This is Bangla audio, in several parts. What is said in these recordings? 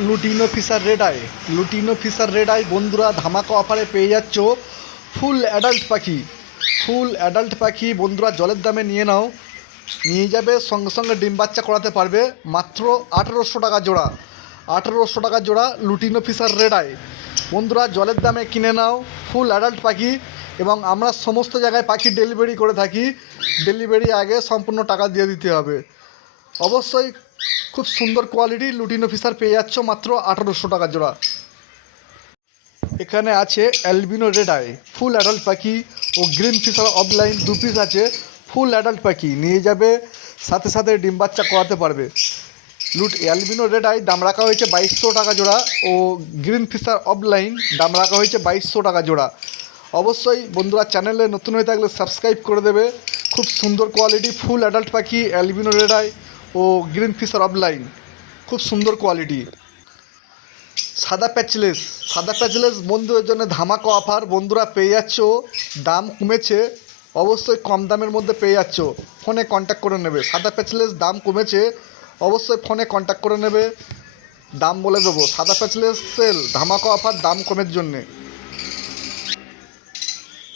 Lutino Fischer red eye. Lutino Fischer red eye, বন্ধুরা ধামাকা অফারে পেয়ে যাচ্ছ ফুল অ্যাডাল্ট পাখি। ফুল অ্যাডাল্ট পাখি, বন্ধুরা জলের দামে নিয়ে নাও। নিয়ে যাবে, সঙ্গে সঙ্গে ডিম বাচ্চা করাতে পারবে। মাত্র আঠেরোশো টাকা জোড়া। আঠেরোশো টাকা জোড়া লুটিনো ফিশার রেড আই। বন্ধুরা জলের দামে কিনে নাও ফুল অ্যাডাল্ট পাখি এবং আমরা সমস্ত জায়গায় পাখি ডেলিভারি করে থাকি। ডেলিভারি আগে সম্পূর্ণ টাকা দিয়ে দিতে হবে। অবশ্যই খুব সুন্দর কোয়ালিটি লুটিনো ফিশার পেয়ে যাচ্ছ মাত্র আঠারোশো টাকা জোড়া। এখানে আছে albino red eye full adult পাখি ও গ্রিন ফিশার অফলাইন দু পিস আছে ফুল অ্যাডাল্ট পাখি। নিয়ে যাবে, সাথে সাথে ডিম বাচ্চা করাতে পারবে। লুট অ্যালবিনো রেড আই দাম রাখা হয়েছে বাইশশো টাকা জোড়া ও গ্রিন ফিশার অফলাইন দাম রাখা হয়েছে বাইশশো টাকা জোড়া। অবশ্যই বন্ধুরা চ্যানেলে নতুন হয়ে থাকলে সাবস্ক্রাইব করে দেবে। খুব সুন্দর কোয়ালিটি ফুল অ্যাডাল্ট পাখি অ্যালবিনো রেড আই ও গ্রিন ফিশার অফলাইন। খুব সুন্দর কোয়ালিটি। সাদা প্যাচলেস। সাদা প্যাচলেস বন্ধুদের জন্য ধামাকা অফার। বন্ধুরা পেয়ে যাচ্ছ, দাম কমেছে, অবশ্যই কম দামের মধ্যে পেয়ে যাচ্ছ। ফোনে কন্ট্যাক্ট করে নেবে। সাদা প্যাচলেস দাম কমেছে, অবশ্যই ফোনে কন্ট্যাক্ট করে নেবে। দাম বলে দেবো। সাদা প্যাচলেস সেল ধামাকা অফার, দাম কমের জন্যে।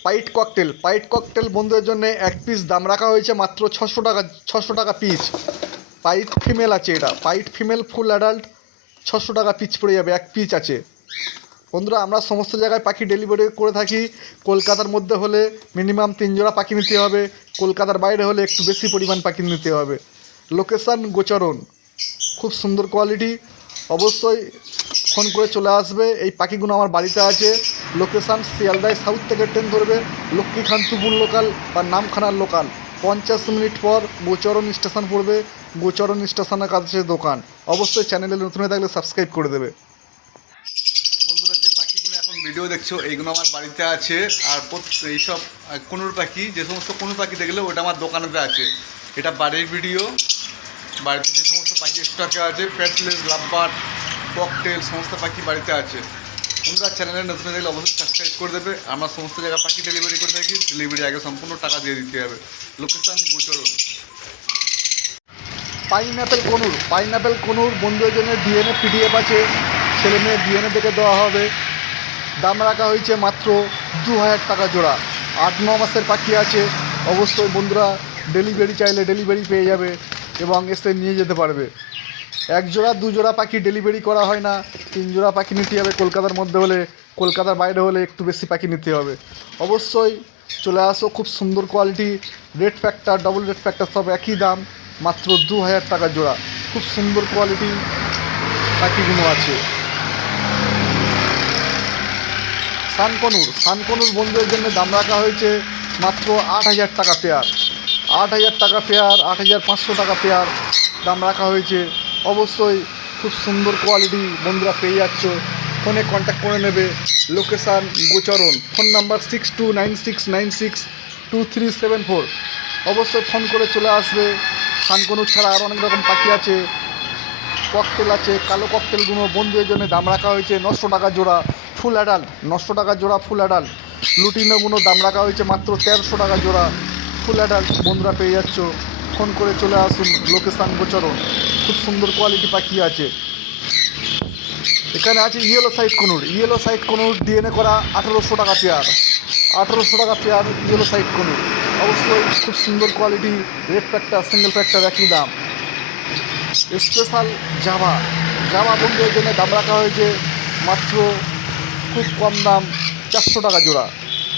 Pint cocktail. পাইট ককটেল বন্ধুদের জন্য এক পিস দাম রাখা হয়েছে মাত্র ছশো টাকা ছশো টাকা পিস পাইট ফিমেল আছে এটা। পাইট ফিমেল ফুল অ্যাডাল্ট ছশো টাকা পিচ পড়ে যাবে, এক পিচ আছে। বন্ধুরা, আমরা সমস্ত জায়গায় পাখি ডেলিভারি করে থাকি। কলকাতার মধ্যে হলে মিনিমাম তিন জোড়া পাখি নিতে হবে। কলকাতার বাইরে হলে একটু বেশি পরিমাণ পাখি নিতে হবে। লোকেশান গোচরণ। খুব সুন্দর কোয়ালিটি অবশ্যই ফোন করে চলে আসবে। এই পাখিগুলো আমার বাড়িতে আছে। লোকেশান শিয়ালদায় সাউথ থেকে ট্রেন ধরবে। লক্ষ্মীকান্তপুর লোকাল বা নামখানার লোকাল পঞ্চাশ মিনিট পর গোচরণ স্টেশন পড়বে। গোচরণ স্টেশনের কাছে দোকান। অবশ্যই চ্যানেলে নতুন হয়ে থাকলে সাবস্ক্রাইব করে দেবে। বন্ধুরা, যে পাখিগুলো এখন ভিডিও দেখছ, এইগুলো আমার বাড়িতে আছে। আর এইসব কোনুর পাখি, যে সমস্ত কোনুর পাখি দেখলে ওটা আমার দোকানেতে আছে। এটা বাড়ির ভিডিও বাড়িতে যে সমস্ত পাখি স্টকে আছে প্যাটলেস লাভবার্ড ককটেল সমস্ত পাখি বাড়িতে আছে। বন্ধুরা চ্যানেলে নতুন দেখলে অবশ্যই সাবস্ক্রাইব করে দেবে। আমরা সমস্ত জায়গায় পাখি ডেলিভারি করে থাকি। ডেলিভারি আগে সম্পূর্ণ টাকা দিয়ে দিতে হবে। লোকেশান গোচরণ। পাইনঅ্যাপেল কনুর। পাইনঅ্যাপেল কনুর বন্ধুদের জন্য ডিএনএ পিডিএফ আছে। ছেলে মেয়ে ডিএনএ দেখে দেওয়া হবে। দাম রাখা হয়েছে মাত্র দু হাজার টাকা জোড়া। আট, ন মাসের পাখি আছে। অবশ্যই বন্ধুরা ডেলিভারি চাইলে ডেলিভারি পেয়ে যাবে এবং এসে নিয়ে যেতে পারবে। এক জোড়া দু জোড়া পাখি ডেলিভারি করা হয় না। তিন জোড়া পাখি নিতে হবে কলকাতার মধ্যে হলে, কলকাতার বাইরে হলে একটু বেশি পাখি নিতে হবে। অবশ্যই চলে আসো, খুব সুন্দর quality red factor double red factor সব একই দাম, মাত্র দু হাজার টাকা জোড়া। খুব সুন্দর কোয়ালিটি পাখিগুলো আছে। সানকনুর সানকনুর বন্ধুদের জন্য দাম রাখা হয়েছে মাত্র আট হাজার টাকা পেয়ার আট হাজার টাকা পেয়ার আট হাজার পাঁচশো টাকা পেয়ার দাম রাখা হয়েছে। অবশ্যই খুব সুন্দর কোয়ালিটি বন্ধুরা পেয়ে যাচ্ছ। ফোনে কন্ট্যাক্ট করে নেবে। Location Gocharan. Phone number six two nine six nine six two three seven four অবশ্যই ফোন করে চলে আসবে। সানকনুর ছাড়া আরও অনেক রকম পাখি আছে। ককটেল আছে, কালো ককটেলগুলো বন্ধুদের জন্য দাম রাখা হয়েছে নশো টাকা জোড়া। ফুল অ্যাডাল্ট নশো টাকা জোড়া ফুল অ্যাডাল্ট লুটিনোগুলো দাম রাখা হয়েছে মাত্র তেরোশো টাকা জোড়া। ফুল অ্যাডাল্ট বন্ধুরা পেয়ে যাচ্ছ। ফোন করে চলে আসুন লোকেশান গোচরণ। খুব সুন্দর কোয়ালিটি পাখি আছে। এখানে আছে yellow side conure. Yellow side conure DNA করা আঠেরোশো টাকা পেয়ার। আঠেরোশো টাকা পেয়ার ইয়েলো সাইড কনুর। অবশ্যই খুব সুন্দর কোয়ালিটি রেড প্যাকটা সিঙ্গেল প্যাকটার একই দাম। স্পেশাল জামা জামা বন্ধুদের জন্য দাম রাখা হয়েছে মাত্র খুব কম দাম চারশো টাকা জোড়া।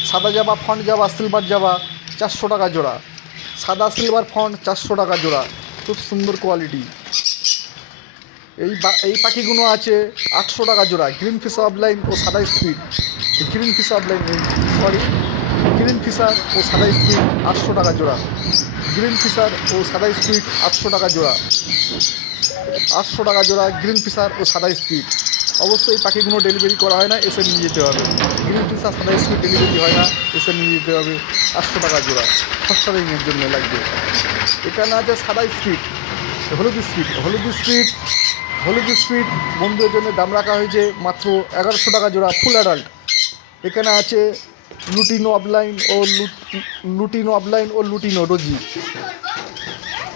সাদা জামা ফন্ট জামা সিলভার জামা চারশো টাকা জোড়া। সাদা সিলভার ফন্ট চারশো টাকা জোড়া। খুব সুন্দর কোয়ালিটি এই এই পাখিগুলো আছে আটশো টাকা জোড়া গ্রিন ফিশার অফলাইন ও সাদা speed green Fischer opaline sorry green Fischer ও সাদা স্পিড আটশো টাকা জোড়া। গ্রিন ফিসার ও সাদা স্পিড আটশো টাকা জোড়া। আটশো টাকা জোড়া গ্রিন ফিসার ও সাদা স্পিড অবশ্যই পাখিগুলো ডেলিভারি করা হয় না, এসে নিয়ে যেতে হবে। গ্রিন সাদা স্পিড ডেলিভারি হয় না, এসে নিয়ে যেতে হবে। আটশো টাকা জোড়া ফস্টারিংয়ের জন্য লাগবে। এখানে আছে সাদা স্ট্রিট হলুদ স্ট্রিট হলুদ স্ট্রিট হলুদ স্ট্রিট বন্ধুদের জন্য দাম রাখা হয়েছে মাত্র এগারোশো টাকা জোড়া ফুল অ্যাডাল্ট এখানে আছে লুটিনো অফলাইন ও লুট- লুটিনো অফলাইন ও লুটিনো রোজি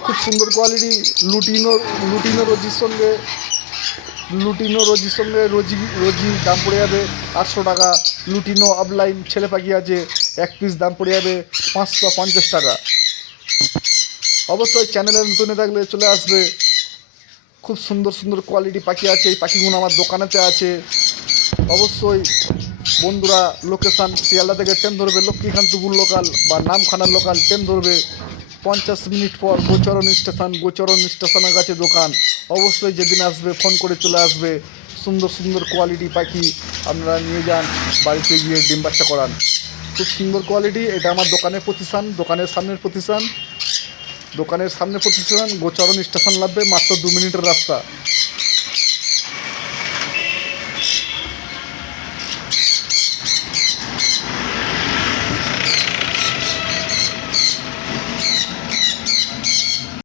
খুব সুন্দর কোয়ালিটি লুটিনো লুটিনো রোজির সঙ্গে লুটিনো রোজির সঙ্গে রোজি রোজি দাম পড়ে যাবে আটশো টাকা। লুটিনো অফলাইন ছেলে পাখি আছে, এক পিস দাম পড়ে যাবে পাঁচশো পঞ্চাশ টাকা। অবশ্যই চ্যানেলে নতুন থাকলে চলে আসবে। খুব সুন্দর সুন্দর কোয়ালিটি পাখি আছে, এই পাখিগুলো আমার দোকানেতে আছে। অবশ্যই বন্ধুরা লোকেশান শিয়ালদা থেকে ট্রেন ধরবে, লক্ষ্মীকান্তপুর লোকাল বা নামখানার লোকাল ট্রেন ধরবে। পঞ্চাশ মিনিট পর গোচরণ স্টেশন গোচরণ স্টেশনের কাছে দোকান। অবশ্যই যেদিন আসবে, ফোন করে চলে আসবে। সুন্দর সুন্দর কোয়ালিটি পাখি আপনারা নিয়ে যান, বাড়িতে গিয়ে ডিম বাচ্চা করান। খুব সুন্দর কোয়ালিটি এটা আমার দোকানের প্রতিষ্ঠান, দোকানের সামনের প্রতিষ্ঠান। দোকানের সামনে প্রতিষ্ঠান, গোচারণ স্টেশন লাগবে, মাত্র দু মিনিটের রাস্তা।